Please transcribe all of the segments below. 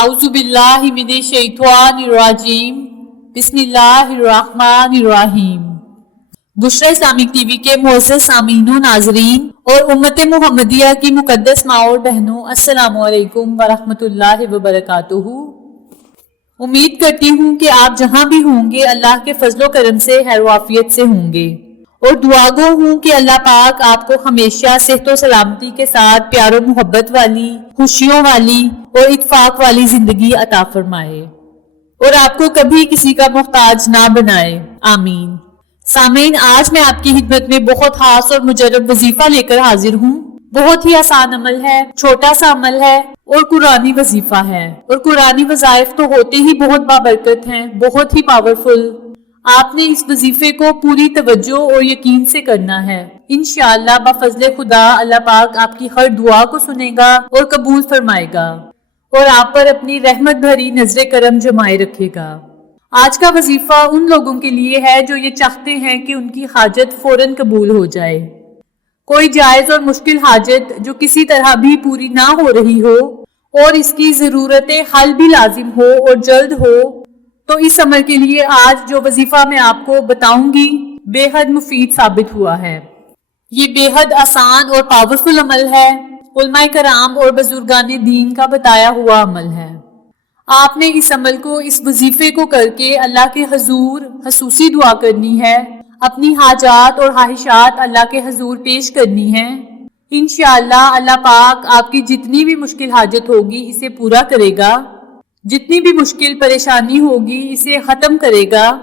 आउज़ुबिल्लाहि मिनश्शैतानिर्रजीम बिस्मिल्लाहिर्रहमानिर्रहीम। Bushra Islamic TV के मुअज़्ज़ज़ सामीन नाज़रीन और उम्मत मुहम्मदिया की मुकद्दस माँ और बहनों, अस्सलामु अलैकुम वरहमतुल्लाहि वबरकातुहू। उम्मीद करती हूँ कि आप जहाँ भी होंगे अल्लाह के फजलो करम से खैर वाफियत से होंगे और दुआगो हूँ कि अल्लाह पाक आपको हमेशा सेहत और सलामती के साथ प्यार और मोहब्बत वाली, खुशियों वाली और इत्फाक वाली जिंदगी अता फरमाए और आपको कभी किसी का मोहताज ना बनाए, आमीन। सामीन, आज मैं आपकी खिदमत में बहुत खास और मुजर्रब वजीफा लेकर हाजिर हूँ। बहुत ही आसान अमल है, छोटा सा अमल है और कुरानी वजीफा है। और कुरानी वज़ाइफ तो होते ही बहुत बाबरकत हैं, बहुत ही पावरफुल। आपने इस वजीफे को पूरी तवज्जो और यकीन से करना है। इंशाअल्लाह बफज़ले खुदा अल्लाह पाक आपकी हर दुआ को सुनेगा और कबूल फरमाएगा और आप पर अपनी रहमत भरी नजरे करम जमाए रखेगा। आज का वजीफा उन लोगों के लिए है जो ये चाहते हैं कि उनकी हाजत फौरन कबूल हो जाए। कोई जायज और मुश्किल हाजत जो किसी तरह भी पूरी ना हो रही हो और इसकी जरूरत हल भी लाजिम हो और जल्द हो, तो इस अमल के लिए आज जो वजीफा मैं आपको बताऊंगी बेहद मुफीद साबित हुआ है। ये बेहद आसान और पावरफुल अमल है, उलमाए कराम और बुजुर्गाने दीन का बताया हुआ अमल है। आपने इस अमल को, इस वजीफे को करके अल्लाह के हजूर खसूसी दुआ करनी है, अपनी हाजात और ख्वाहिशात अल्लाह के हजूर पेश करनी है। इंशाअल्लाह अल्लाह पाक आपकी जितनी भी मुश्किल हाजत होगी इसे पूरा करेगा, जितनी भी मुश्किल परेशानी होगी इसे खत्म करेगा।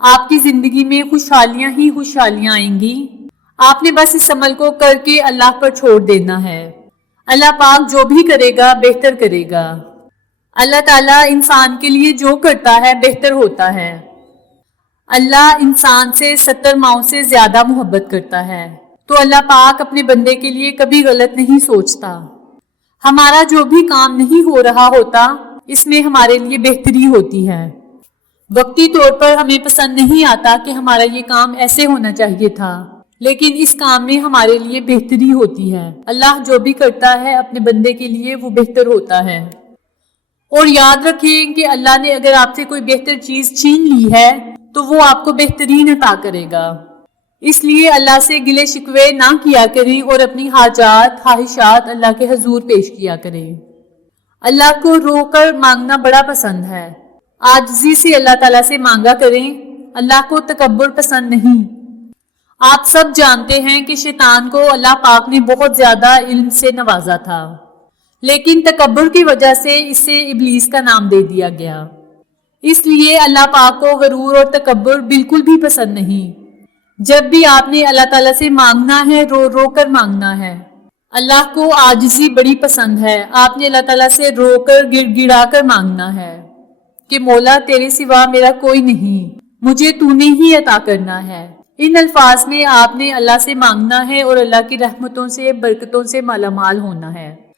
आपकी जिंदगी में खुशहालियां ही खुशहालियां आएंगी। आपने बस इस अमल को करके अल्लाह पर छोड़ देना है। अल्लाह पाक जो भी करेगा बेहतर करेगा। अल्लाह ताला इंसान के लिए जो करता है बेहतर होता है। अल्लाह इंसान से 70 माओं से ज्यादा मोहब्बत करता है, तो अल्लाह पाक अपने बंदे के लिए कभी गलत नहीं सोचता। हमारा जो भी काम नहीं हो रहा होता इसमें हमारे लिए बेहतरी होती है। वक्ती तौर पर हमें पसंद नहीं आता कि हमारा ये काम ऐसे होना चाहिए था, लेकिन इस काम में हमारे लिए बेहतरी होती है। अल्लाह जो भी करता है अपने बंदे के लिए वो बेहतर होता है। और याद रखें कि अल्लाह ने अगर आपसे कोई बेहतर चीज छीन ली है तो वो आपको बेहतरीन अता करेगा। इसलिए अल्लाह से गिले शिकवे ना किया करें और अपनी हाजात ख्वाहिशात अल्लाह के हजूर पेश किया करें। अल्लाह को रोकर मांगना बड़ा पसंद है। आजिज़ी से अल्लाह ताला से मांगा करें। अल्लाह को तकब्बुर पसंद नहीं। आप सब जानते हैं कि शैतान को अल्लाह पाक ने बहुत ज्यादा इल्म से नवाजा था, लेकिन तकब्बुर की वजह से इसे इब्लीस का नाम दे दिया गया। इसलिए अल्लाह पाक को गरूर और तकब्बुर बिल्कुल भी पसंद नहीं। जब भी आपने अल्लाह ताला से मांगना है रो रो कर मांगना है। अल्लाह को आजिज़ी बड़ी पसंद है। आपने अल्लाह ताला से रोकर गिड़गिड़ा कर मांगना है कि मौला तेरे सिवा मेरा कोई नहीं, मुझे तूने ही अता करना है। इन अल्फाज में आपने अल्लाह से मांगना है और अल्लाह की रहमतों से, बरकतों से मालामाल होना है।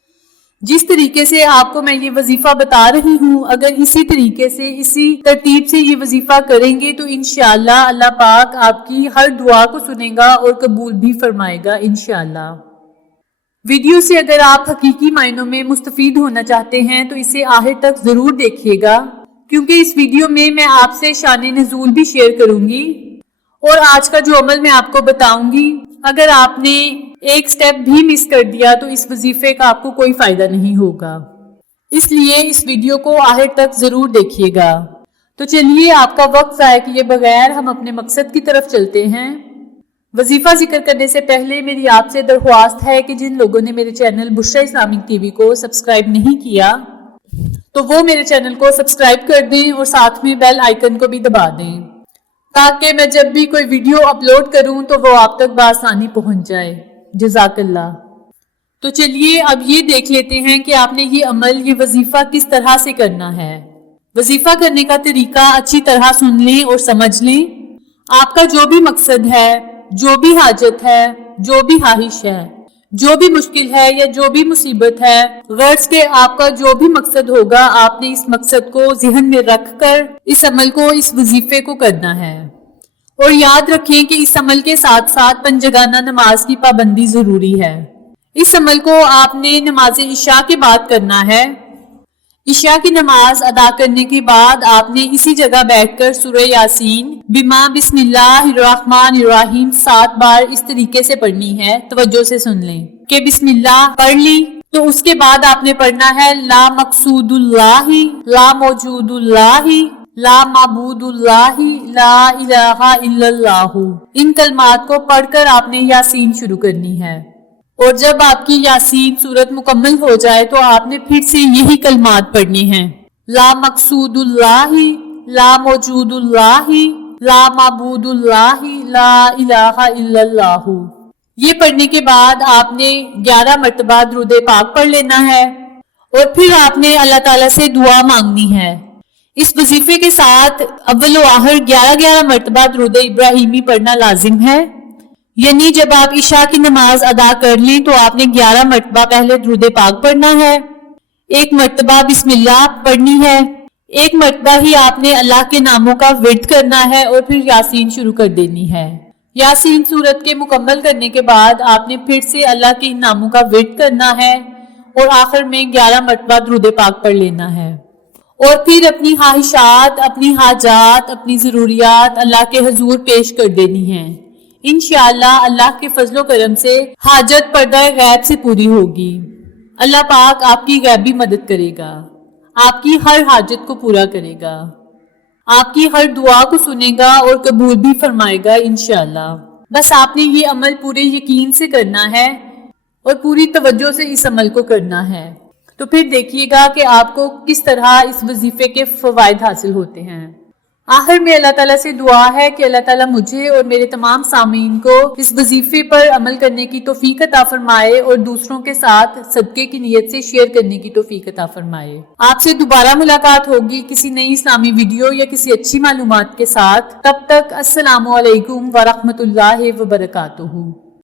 जिस तरीके से आपको मैं ये वजीफा बता रही हूँ, अगर इसी तरीके से, इसी तरतीब से ये वजीफा करेंगे तो इंशाअल्लाह अल्लाह पाक आपकी हर दुआ को सुनेगा और कबूल भी फरमाएगा इंशाअल्लाह। वीडियो से अगर आप हकीकी मायनों में मुस्तफीद होना चाहते हैं तो इसे आखिर तक जरूर देखिएगा, क्योंकि इस वीडियो में मैं आपसे शान नज़ूल भी शेयर करूंगी और आज का जो अमल मैं आपको बताऊंगी, अगर आपने एक स्टेप भी मिस कर दिया तो इस वजीफे का आपको कोई फायदा नहीं होगा। इसलिए इस वीडियो को आखिर तक जरूर देखिएगा। तो चलिए आपका वक्त ज़ाया किए बगैर हम अपने मकसद की तरफ चलते हैं। वजीफा जिक्र करने से पहले मेरी आपसे दरख्वास्त है कि जिन लोगों ने मेरे चैनल बुशरा इस्लामिक टीवी को सब्सक्राइब नहीं किया तो वो मेरे चैनल को सब्सक्राइब कर दें और साथ में बेल आइकन को भी दबा दें, ताकि मैं जब भी कोई वीडियो अपलोड करूं तो वो आप तक बआसानी पहुंच जाए। जज़ाकल्लाह। तो चलिए अब ये देख लेते हैं कि आपने ये अमल, ये वजीफा किस तरह से करना है। वजीफा करने का तरीका अच्छी तरह सुन लें और समझ लें। आपका जो भी मकसद है, जो भी हाजत है, जो भी ख्वाहिश है, जो भी मुश्किल है या जो भी मुसीबत है, गर्ज के आपका जो भी मकसद होगा, आपने इस मकसद को ज़हन में रखकर इस अमल को, इस वजीफे को करना है। और याद रखें कि इस अमल के साथ साथ पंजगाना नमाज की पाबंदी जरूरी है। इस अमल को आपने नमाज इशा के बाद करना है। عشاء کی نماز ادا کرنے کے بعد آپ نے اسی جگہ بیٹھ کر سورہ یاسین بما بسم اللہ الرحمن الرحیم 7 بار اس طریقے سے پڑھنی ہے. توجہ سے سن لیں کہ بسم اللہ پڑھ لی تو اس کے بعد آپ نے پڑھنا ہے لا مقصود اللہ لا موجود اللہ لا معبود اللہ لا الہ الا اللہ. ان کلمات کو پڑھ کر آپ نے یاسین شروع کرنی ہے، اور جب آپ کی یاسین سورت مکمل ہو جائے تو آپ نے پھر سے یہی کلمات پڑھنی ہیں، لا مقصود اللہ لا موجود اللہ لا معبود اللہ لا الہ الا اللہ. یہ پڑھنے کے بعد آپ نے 11 مرتبہ درود پاک پڑھ لینا ہے، اور پھر آپ نے اللہ تعالیٰ سے دعا مانگنی ہے. اس وظیفے کے ساتھ اول و آخر 11 مرتبہ درود ابراہیمی پڑھنا لازم ہے، یعنی جب آپ عشاء کی نماز ادا کر لیں تو آپ نے 11 مرتبہ پہلے درود پاک پڑھنا ہے، 1 مرتبہ بسم اللہ پڑھنی ہے، 1 مرتبہ ہی آپ نے اللہ کے ناموں کا ورد کرنا ہے، اور پھر یاسین شروع کر دینی ہے. یاسین سورت کے مکمل کرنے کے بعد آپ نے پھر سے اللہ کے ناموں کا ورد کرنا ہے، اور آخر میں 11 مرتبہ درود پاک پڑھ لینا ہے، اور پھر اپنی خواہشات، اپنی حاجات، اپنی ضروریات اللہ کے حضور پیش کر دینی ہیں. انشاءاللہ اللہ کے فضل و کرم سے حاجت پردہ غیب سے پوری ہوگی. اللہ پاک آپ کی غیبی مدد کرے گا، آپ کی ہر حاجت کو پورا کرے گا، آپ کی ہر دعا کو سنے گا اور قبول بھی فرمائے گا انشاءاللہ. بس آپ نے یہ عمل پورے یقین سے کرنا ہے اور پوری توجہ سے اس عمل کو کرنا ہے. تو پھر دیکھیے گا کہ آپ کو کس طرح اس وظیفے کے فوائد حاصل ہوتے ہیں. آخر میں اللہ تعالیٰ سے دعا ہے کہ اللہ تعالیٰ مجھے اور میرے تمام سامعین کو اس وظیفے پر عمل کرنے کی توفیق عطا فرمائے، اور دوسروں کے ساتھ صدقے کی نیت سے شیئر کرنے کی توفیق عطا فرمائے. آپ سے دوبارہ ملاقات ہوگی کسی نئی اسلامی ویڈیو یا کسی اچھی معلومات کے ساتھ. تب تک السلام علیکم ورحمۃ اللہ وبرکاتہ.